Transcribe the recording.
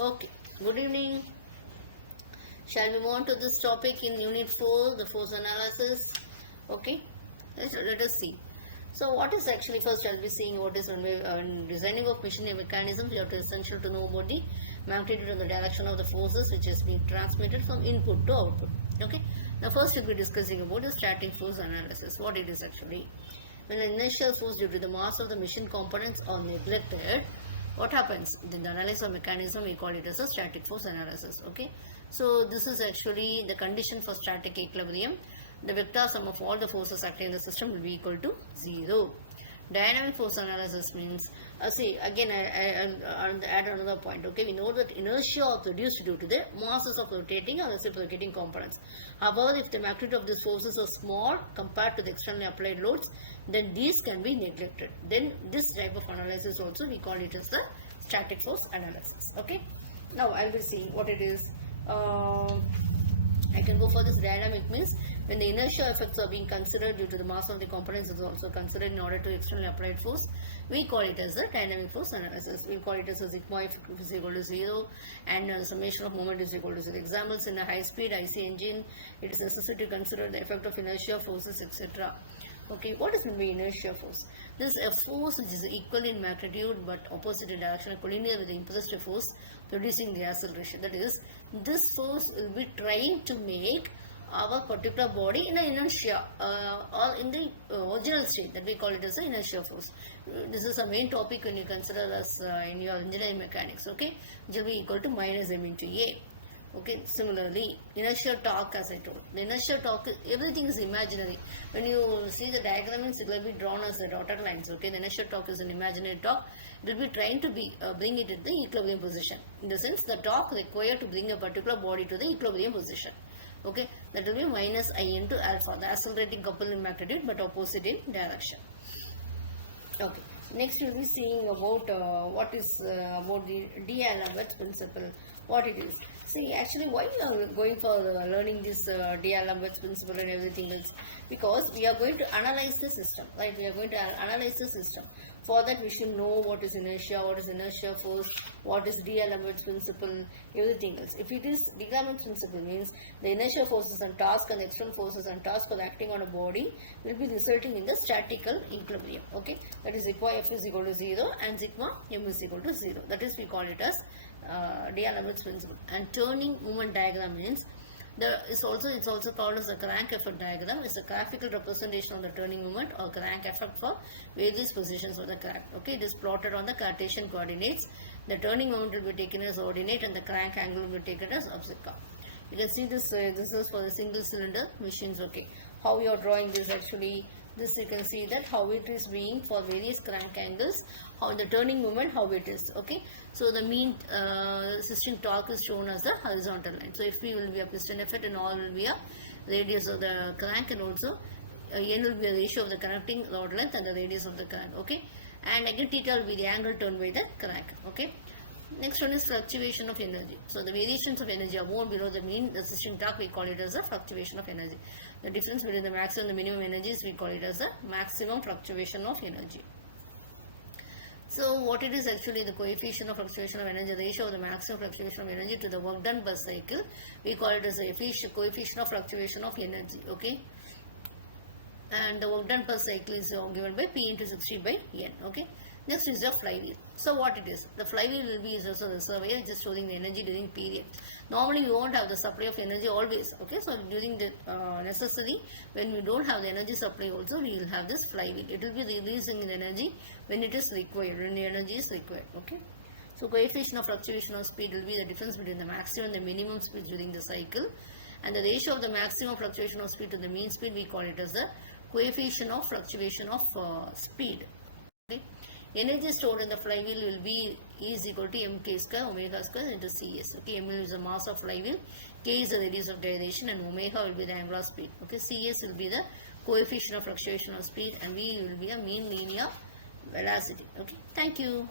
Okay, good evening. Shall we move on to this topic in Unit 4, the force analysis? Okay, let us see. So, what is actually first? Shall be seeing what is designing of machinery mechanisms. You have to essential to know about the magnitude and the direction of the forces which is being transmitted from input to output. Okay. Now, first we'll be discussing about the static force analysis. What it is actually. When an inertial force due to the mass of the machine components are neglected, what happens? In the analysis of mechanism, we call it as a static force analysis. Okay. So this is actually the condition for static equilibrium. The vector sum of all the forces acting in the system will be equal to 0. Dynamic force analysis means, see again I'll add another point. Okay, we know that inertia are produced due to the masses of rotating or reciprocating components. However, if the magnitude of these forces are small compared to the externally applied loads, then these can be neglected. Then this type of analysis also we call it as the static force analysis. Okay, now I will see what it is. I can go for this. Dynamic means when the inertia effects are being considered due to the mass of the components is also considered in order to externally applied force, we call it as a dynamic force analysis. We call it as a sigma if is equal to 0 and summation of moment is equal to 0. Examples: in a high speed IC engine, it is necessary to consider the effect of inertia forces, etc. Okay, what is meant by inertia force? This is a force which is equal in magnitude but opposite in direction, collinear with the impulsive force producing the acceleration. That is, this force will be trying to make our particular body in an inertia or in the original state, that we call it as an inertia force. This is a main topic when you consider as in your engineering mechanics. Okay, which will be equal to minus m into a. Okay, similarly, inertial torque, as I told, the inertial torque, everything is imaginary. When you see the diagram, it will be drawn as the dotted lines. Okay, the inertial torque is an imaginary torque. It will be trying to bring it in the equilibrium position. In the sense, the torque required to bring a particular body to the equilibrium position. Okay, that will be minus I into alpha, the accelerating couple in magnitude but opposite in direction. Okay, next we will be seeing about what is about the D'Alembert's principle, what it is. See, actually, why we are going for learning this D'Alembert's principle and everything else? Because we are going to analyze the system, right? We are going to analyze the system. For that, we should know what is inertia force, what is D'Alembert's principle, everything else. If it is D'Alembert's principle, means the inertia forces and task and the external forces and task are acting on a body will be resulting in the statical equilibrium. Okay, that is sigma f is equal to 0 and sigma m is equal to 0. That is, we call it as D'Alembert's principle. And turning moment diagram means it's also called as a crank effect diagram. It's a graphical representation of the turning moment or crank effect for various positions of the crank. Okay, it is plotted on the Cartesian coordinates. The turning moment will be taken as ordinate and the crank angle will be taken as obscure. You can see this. This is for the single cylinder machines. Okay, how you are drawing this actually. This you can see that how it is being for various crank angles, how the turning moment, how it is. Okay, so the mean system torque is shown as the horizontal line. So if P will be a piston effect and all will be a radius of the crank, and also n will be a ratio of the connecting rod length and the radius of the crank. Okay, and again theta will be the angle turned by the crank. Okay. Next one is fluctuation of energy. So the variations of energy are more below the mean resisting torque. We call it as a fluctuation of energy. The difference between the maximum and the minimum energies, we call it as a maximum fluctuation of energy. So what it is actually, the coefficient of fluctuation of energy, the ratio of the maximum fluctuation of energy to the work done per cycle, we call it as the coefficient of fluctuation of energy. Okay, and the work done per cycle is given by P into 60 by N. Okay. Next is the flywheel. So what it is? The flywheel will be also the surveyor, just storing the energy during period. Normally we won't have the supply of energy always. Okay, so during the necessary, when we don't have the energy supply also, we will have this flywheel. It will be releasing the energy when it is required, when the energy is required. Okay. So coefficient of fluctuation of speed will be the difference between the maximum and the minimum speed during the cycle. And the ratio of the maximum fluctuation of speed to the mean speed, we call it as the coefficient of fluctuation of speed. Okay. Energy stored in the flywheel will be E is equal to mk square omega square into Cs. Okay, m is the mass of flywheel, k is the radius of gyration, and omega will be the angular speed. Okay, Cs will be the coefficient of fluctuation of speed, and V will be a mean linear velocity. Okay, thank you.